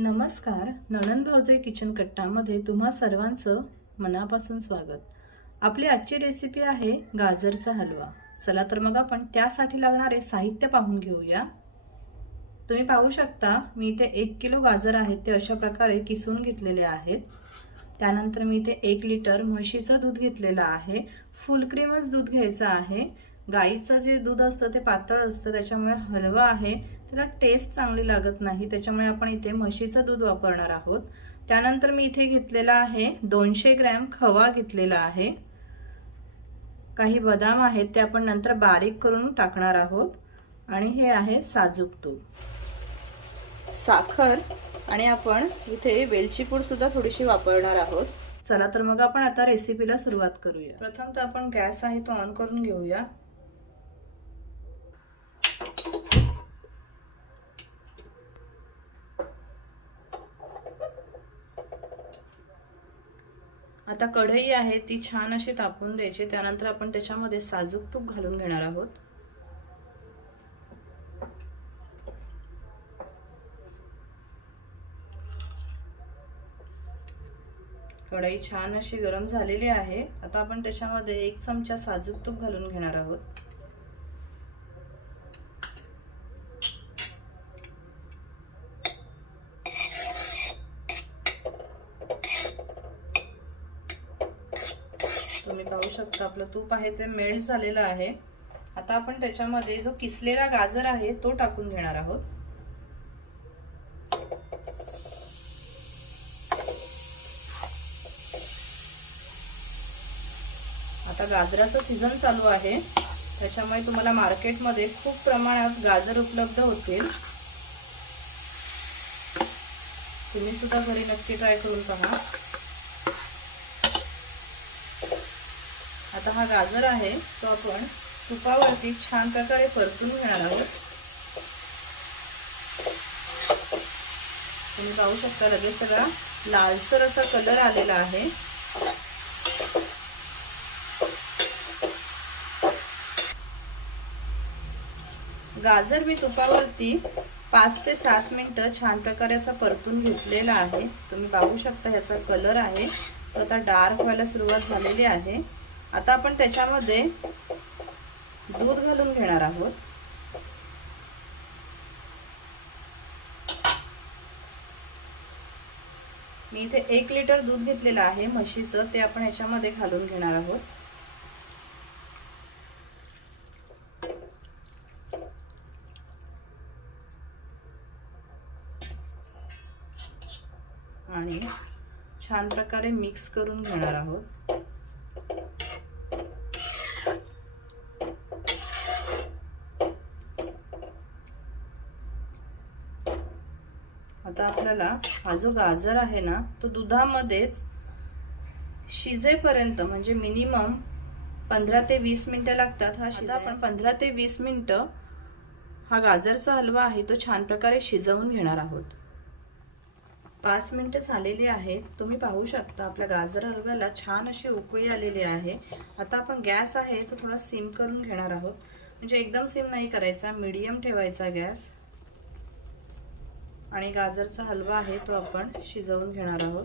नमस्कार. नणंद भाऊजे किचन कट्टामध्ये तुम्हा सर्वांचं मनापासून स्वागत. आपली आजची रेसिपी आहे गाजरचा हलवा. चला तर मग आपण त्यासाठी लागणारे साहित्य पाहून घेऊया. तुम्ही पाहू शकता मी इथे 1 किलो गाजर आहेत ते अशा प्रकारे किसून घेतलेले आहेत. त्यानंतर मी इथे 1 लिटर म्हशीचं दूध घेतलेलं आहे. फुल क्रीमच दूध घ्यायचं आहे. गाईचं जे दूध असतं ते पातळ असतं, त्याच्यामुळे हलवा आहे त्याला टेस्ट चांगली लागत नाही, त्याच्यामुळे आपण इथे म्हशीचं दूध वापरणार आहोत. त्यानंतर मी इथे घेतलेला आहे 200 ग्रॅम खवा घेतलेला आहे. काही बदाम आहेत ते आपण नंतर बारीक करून टाकणार आहोत. आणि हे आहे साजूक तूप, साखर आणि आपण इथे वेलची पूड सुद्धा थोडीशी वापरणार आहोत. चला तर मग आपण आता रेसिपीला सुरुवात करूया. प्रथम तर आपण गॅस आहे तो ऑन करून घेऊया. आता कढई आहे ती छान अशी तापवून द्यायची. त्यानंतर आपण त्याच्यामध्ये साजूक तूप घालून घेणार आहोत. कढई छान अशी गरम झालेली आहे. आता आपण त्याच्यामध्ये 1 चमचा साजूक तूप घालून घेणार आहोत. तुम्ही पाहू शकता आपलं तूप आहे ते मेल्ट झालेलं आहे. आता आपण त्याच्यामध्ये जो किसलेला गाजर आहे तो टाकून घेणार आहोत. आता गाजराचं सीझन चालू आहे, त्याच्यामुळे तुम्हाला मार्केटमध्ये खूप प्रमाणात गाजर उपलब्ध होतील. तुम्ही सुद्धा घरी नक्की ट्राय करून पहा. आता हा गाजर आहे तो आपण तुपावरती छान प्रकारे परतून घेणार आहोत. तुम्ही पाहू शकता लगेच सगळा लालसर असा कलर आलेला आहे. गाजर मी तुपावरती 5 ते 7 मिनिटं छान प्रकारे असा परतून घेतलेला आहे. तुम्ही पाहू शकता ह्याचा कलर आहे तो आता डार्क व्हायला सुरुवात झालेली आहे. आता आपण त्याच्यामध्ये दूध घालून घेणार आहोत. मी इथे 1 लिटर दूध घेतलेलं आहे म्हशीचं, ते आपण ह्याच्यामध्ये घालून घेणार आहोत. आणि छान प्रकारे मिक्स करून घेणार आहोत. आता आपल्याला हा जो गाजर आहे ना तो दुधामध्येच शिजेपर्यंत, म्हणजे मिनिमम 15 ते 20 मिनिटं लागतात हा शिजायला. आपण 15 ते 20 मिनिटं हा गाजरचा हलवा आहे तो छान प्रकारे शिजवून घेणार आहोत. 5 मिनिटं झालेली आहेत. तुम्ही पाहू शकता आपल्या गाजर हलव्याला छान अशी उकळी आलेली आहे. आता आपण गॅस आहे तो थोडा सिम करून घेणार आहोत, म्हणजे एकदम सिम नाही करायचा, मीडियम ठेवायचा गॅस. आणि गाजरचा हलवा आहे तो आपण शिजवून घेणार आहोत.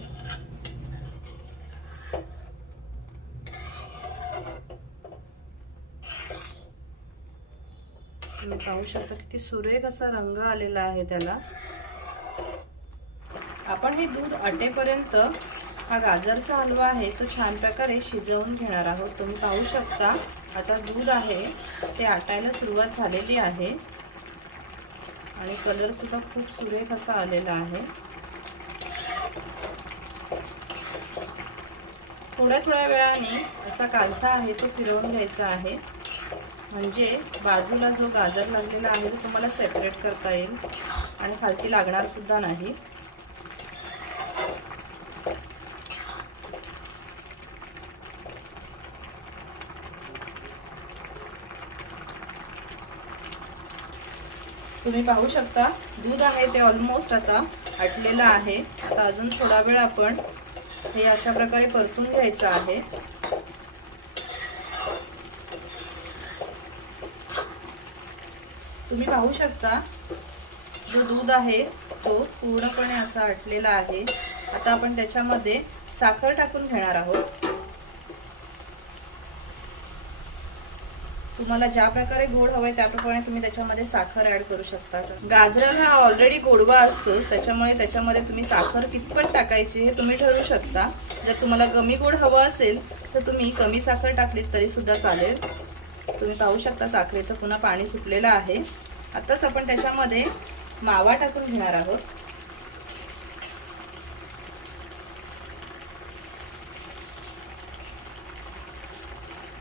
तुम्ही पाहू शकता किती सुरेख असा रंग आलेला आहे त्याला. आपण हे दूध आटेपर्यंत हा गाजरचा हलवा आहे तो छान प्रकारे शिजवून घेणार आहोत. तुम्ही पाहू शकता आता दूध आहे ते आटायला सुरुवात झालेली आहे आणि कलर सुद्धा खूप सुरेख असा आलेला आहे. थोड्या थोड्या वेळाने असा कालथा आहे तो फिरवून घ्यायचा आहे, म्हणजे बाजूला जो गाजर लागलेला आहे तो तुम्हाला सेपरेट करता येईल आणि खालती लागणार सुद्धा नाही. तुम्ही पाहू शकता दूध आहे ते ऑलमोस्ट आता आटलेलं आहे. आता अजून थोडा वेळ आपण हे अशा प्रकारे परतून घ्यायचं आहे. तुम्ही पाहू शकता जो दूध आहे तो पूर्णपणे असा आटलेला आहे। आता आपण त्याच्यामध्ये साखर टाकून घेणार आहोत। तुम्हाला ज्या प्रकारे गोड हवंय त्याप्रमाणे तुम्ही त्याच्यामध्ये साखर ऍड करू शकता। गाजराला हा ऑलरेडी गोडवा असतो, त्याच्यामुळे त्याच्यामध्ये तुम्ही साखर कितपत टाकायची हे तुम्ही ठरवू शकता। जर तुम्हाला कमी गोड हवं असेल तर तुम्ही कमी साखर टाकलीत तरी सुद्धा चालेल। तुम्ही पाहू शकता साखरेचं पुन्हा पाणी सुटलेलं आहे। आताच आपण त्याच्यामध्ये मावा टाकून घेणार आहोत।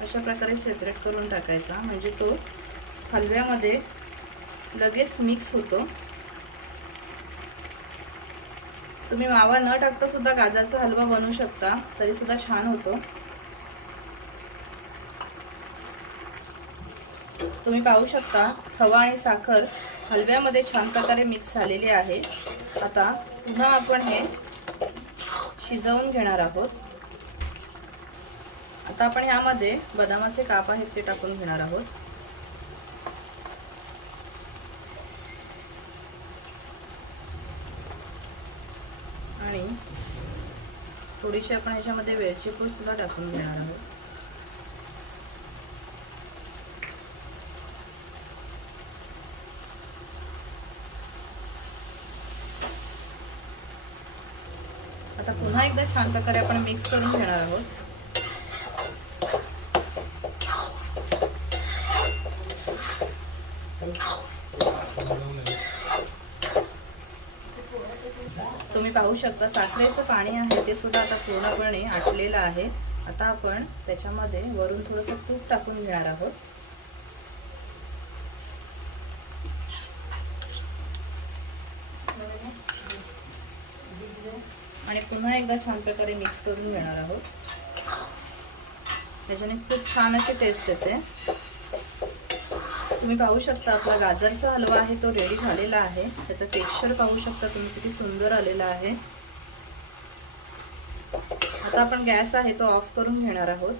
अशा प्रकारे सेपरेट करून टाकायचा, म्हणजे तो हलव्यामध्ये लगेच मिक्स होतो। तुम्ही मावा न टाकता सुद्धा गाजरचा हलवा बनवू शकता, तरी सुद्धा छान होतो। तुम्ही पाहू शकता खवा आणि साखर हलव्यामध्ये छान प्रकारे मिक्स झालेली आहे। आता पुन्हा आपण हे शिजवून घेणार आहोत। आता आपण ह्यामध्ये बदामाचे काप आहेत ते टाकून घेणार आहोत। आणि थोडीशी आपण ह्याच्यामध्ये वेलची पूड सुद्धा टाकून घेणार आहोत। आता पुन्हा एकदा छान प्रकारे आपण मिक्स करून घेणार आहोत। तुम्ही पाहू शकता साखरेचं पाणी आहे ते सुद्धा आता पूर्णपणे आटलेलं आहे। आता आपण त्याच्यामध्ये वरून थोडंसं तूप टाकून घेणार आहोत। आणि पुन्हा एकदा छान प्रकारे मिक्स करून घेणार आहोत। त्याच्याने खूप छान अशी टेस्ट येते। तुम्ही पाहू शकता आपला गाजरचा हलवा आहे तो रेडी झालेला आहे। त्याचा टेक्स्चर पाहू शकता तुम्ही किती सुंदर आलेला आहे। आता आपण गॅस आहे तो ऑफ करून घेणार आहोत।